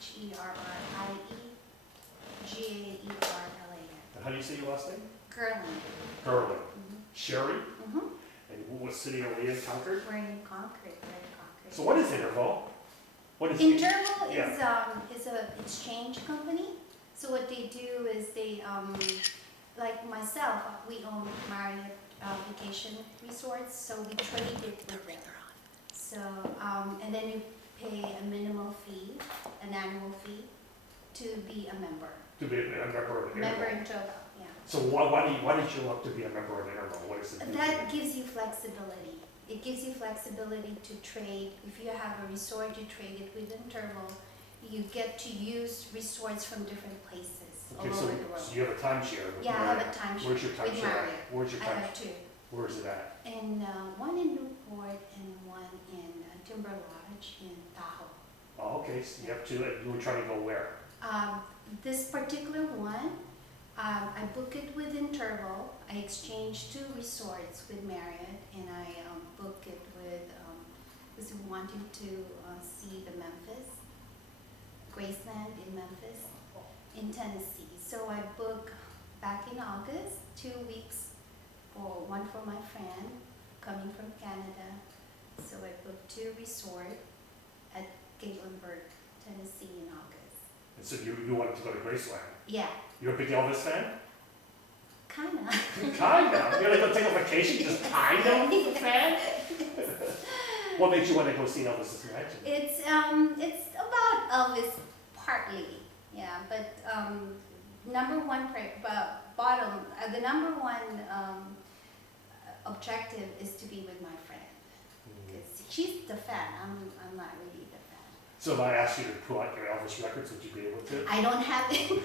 Herriegarland. And how do you say your last name? Gerland. Gerling. Mhm. Sherry? Mhm. And what city are we in, Concord? We're in Concord, we're in Concord. So what is Interval? What is Interval Yeah. is a exchange company. So what they do is they, like myself, we own Marriott Vacation Resorts, so we trade it with them. So, and then you pay a minimal fee, an annual fee, to be a member. To be a member of Interval? Member in Togo, yeah. So why did you look to be a member of Interval? What is it? That gives you flexibility. It gives you flexibility to trade. If you have a resort, you trade it with Interval. You get to use resorts from different places all Okay, over the world. so you have a timeshare with Yeah, I Marriott. have a timeshare Where's your with timeshare? Marriott. Where's your I timeshare? have two. Where is it at? And one in Newport and one in Timber Lodge in Tahoe. Oh, okay, so you have two, and you were trying to go where? This particular one, I book it with Interval. I exchange two resorts with Marriott, and I book it with, because we wanted to see the Memphis, Graceland in Memphis, in Tennessee. So I book back in August, 2 weeks, one for my friend coming from Canada. So I booked two resorts at Gatlinburg, Tennessee in August. And so you wanted to go to Graceland. Yeah, You're a big Elvis fan? kinda. Kinda. You're gonna go take a vacation, just kind of a fan? What made you want to go see Elvis in action? It's about Elvis partly, yeah, but number one, the number one objective is to be with my friend. Because she's the fan, I'm not really the fan. So if I asked you to pull out your Elvis records, would you be able to? I don't have any.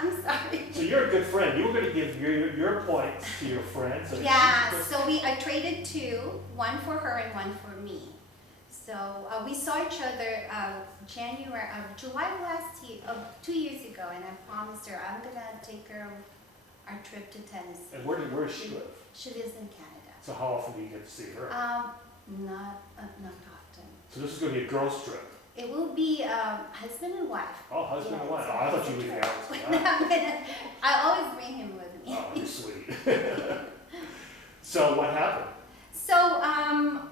I'm sorry. So you're a good friend. You were going to give your points to your friend. So Yeah, so I traded two, one for her and one for me. So we saw each other July last year, 2 years ago, and I promised her I'm gonna take her our trip to Tennessee. And where does she live? She lives in Canada. So how often do you get to see her? Not often. So this is going to be a girls' trip. It will be husband and wife. Oh, husband and Yeah, wife. it's Oh, I thought you a leave trip. Elvis. I always bring him with me. Oh, you're sweet. So what happened? So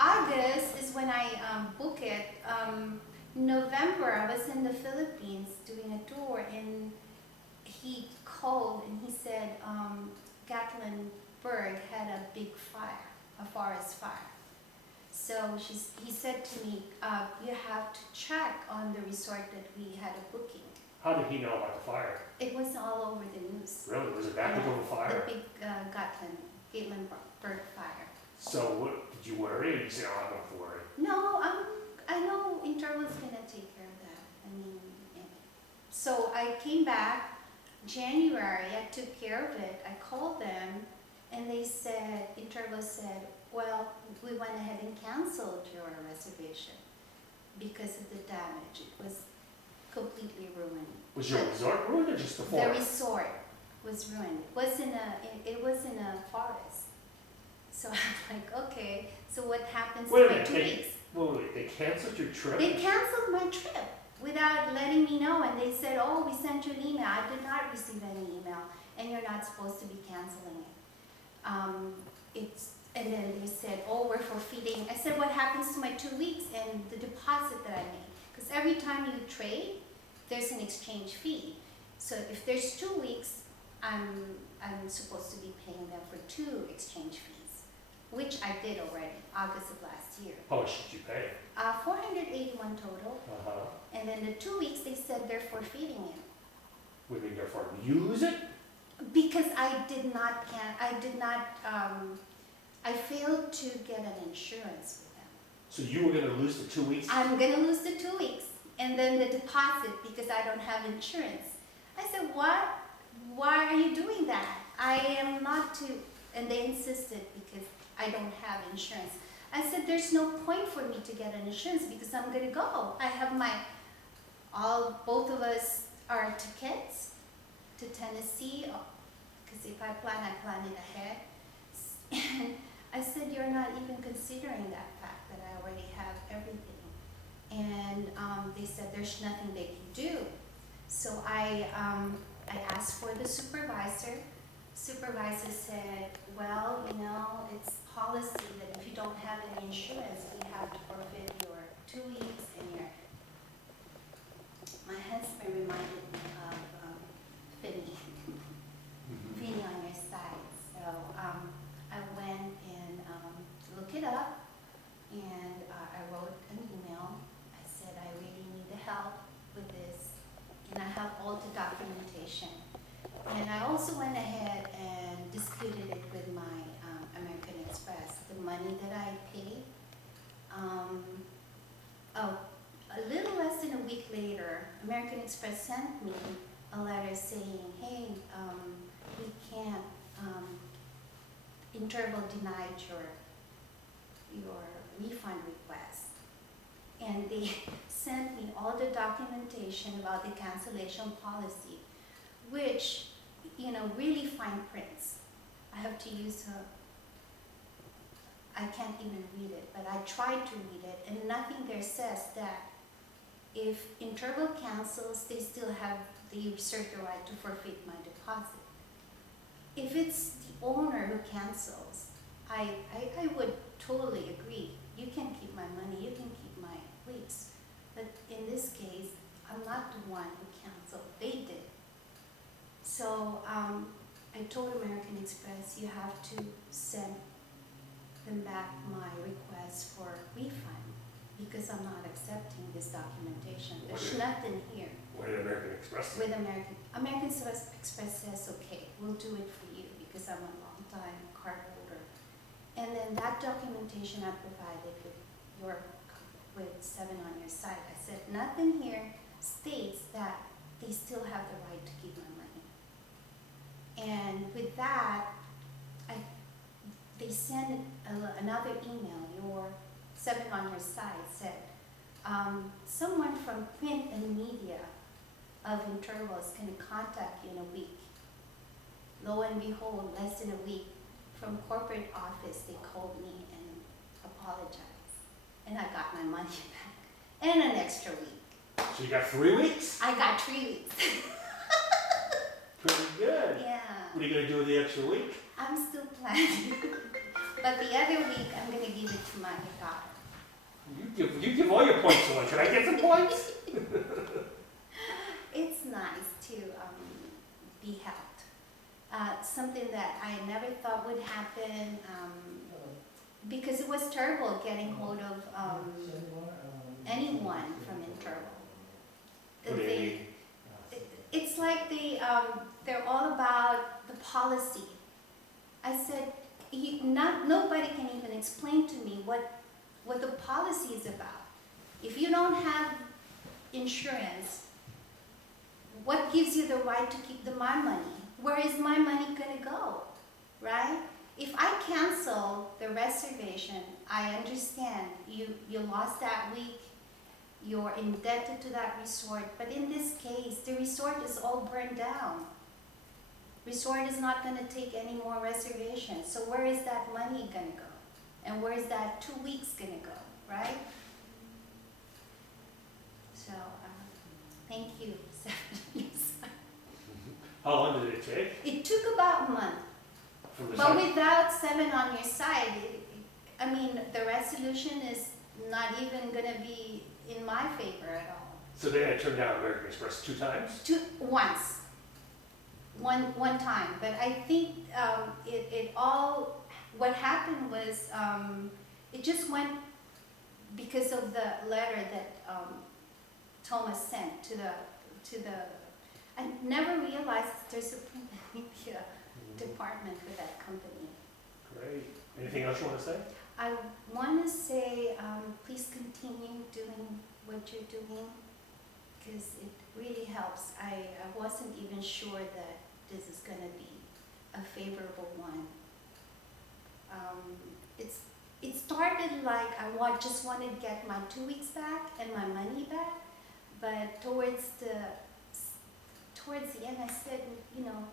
August is when I book it. November I was in the Philippines doing a tour, and he called and he said Gatlinburg had a big fire, a forest fire. So he said to me, you have to check on the resort that we had a booking. How did he know about the fire? It was all over the news. Really? Was it that big of a fire? The big Gatlinburg fire. So what, did you worry, or did you say, oh, I don't have to worry? No, I know Interval's gonna take care of that. I mean, yeah. So I came back January, I took care of it. I called them, and they said, Interval said, well, we went ahead and canceled your reservation because of the damage. It was completely ruined. Was your resort ruined or just the The forest? resort was ruined. It was in a forest. So I'm like, okay, so what happens Wait a to my minute, 2 weeks? Wait, they canceled your trip? They canceled my trip without letting me know, and they said, oh, we sent you an email. I did not receive any email, and you're not supposed to be canceling it. And then they said, oh, we're forfeiting. I said, what happens to my 2 weeks and the deposit that I made? Because every time you trade, there's an exchange fee. So if there's 2 weeks, I'm supposed to be paying them for 2 exchange fees, which I did already, August of last year. How much did you pay? 481 total. Uh-huh. And then the 2 weeks, they said they're forfeiting it. We mean therefore use it? Because I failed to get an insurance with them. So you were going to lose the 2 weeks? I'm gonna lose the 2 weeks, and then the deposit because I don't have insurance. I said, what? Why are you doing that? I am not to, and they insisted because I don't have insurance. I said, there's no point for me to get an insurance because I'm gonna go. I have both of us are tickets to Tennessee, because if I plan it ahead. And I said, you're not even considering that fact that I already have everything. And they said there's nothing they can do. So I asked for the supervisor. Supervisor said, well, you know, it's policy that if you don't have any insurance, we have to forfeit your 2 weeks and your. My husband reminded me of Finny. Finny on your side. So I went and looked it up, and I wrote an email. I said I really need the help with this, and I have all the documentation. And I also went ahead and disputed it with my American Express, the money that I paid. A little less than a week later, American Express sent me a letter saying, hey, we can't, Interval denied your refund request. And they sent me all the documentation about the cancellation policy, which, you know, really fine prints. I have to use I can't even read it, but I tried to read it, and nothing there says that if Interval cancels, they still have the right to forfeit my deposit. If it's the owner who cancels, I would totally agree. You can keep my money, you can keep my weeks. But in this case, I'm not the one who canceled, they did. So I told American Express, you have to send them back my request for refund because I'm not accepting this documentation. There's nothing here. What did American Express say? With American Express says, okay, we'll do it for you because I'm a long time card holder. And then that documentation I provided with 7 on your site, I said, nothing here states that they still have the right to keep my money. And with that, they sent another email, your 7 on your site said, someone from print and media of Interval is going to contact you in a week. Lo and behold, less than a week, from corporate office, they called me and apologized. And I got my money back. And an extra week. So you got 3 weeks? I got 3 weeks. Pretty good. Yeah. What are you going to do with the extra week? I'm still planning. But the other week, I'm going to give it to my daughter. You give all your points away. Can I get some points? It's nice to be helped. Something that I never thought would happen because it was terrible getting hold of anyone from Interval. It's like they're all about the policy. I said, nobody can even explain to me what the policy is about. If you don't have insurance, what gives you the right to keep my money? Where is my money going to go, right? If I cancel the reservation, I understand you lost that week, you're indebted to that resort, but in this case, the resort is all burned down. Resort is not going to take any more reservations, so where is that money going to go? And where is that 2 weeks going to go, right? So, thank you. How long did it take? It took about a month. From the But time- without 7 on your side, I mean, the resolution is not even going to be in my favor at all. So they had turned down American Express 2 times? Once. One time. But I think it all, what happened was, it just went because of the letter that Thomas sent to the, I never realized there's a print media department for that company. Great. Anything else you want to say? I want to say, please continue doing what you're doing because it really helps. I wasn't even sure that this is going to be a favorable one. It started like I just wanted to get my 2 weeks back and my money back, but towards the end I said, you know,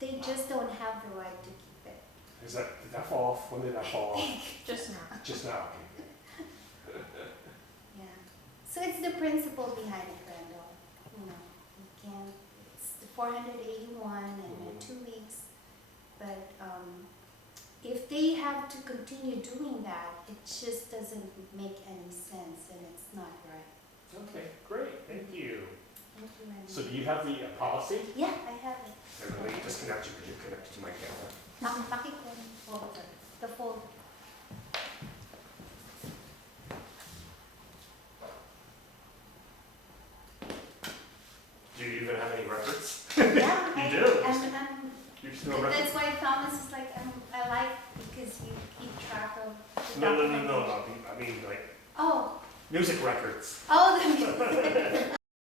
they just don't have the right to keep it. Did that fall off? When did that fall off? Just now. Just now. Yeah. So it's the principle behind it, Randall. You know, you can, it's the 481 and 2 weeks, but if they have to continue doing that, it just doesn't make any sense and it's not right. Okay, great, thank you. Thank you, Randall. So do you have the policy? Yeah, I have it. And let me disconnect you because you're connected to my camera. Bakit ko yung folder? The folder. Do you even have any records? Yeah, You do? You're still record? that's why Thomas is like, I like because you keep track of the No. documentation. I mean like Oh, music records. oh, the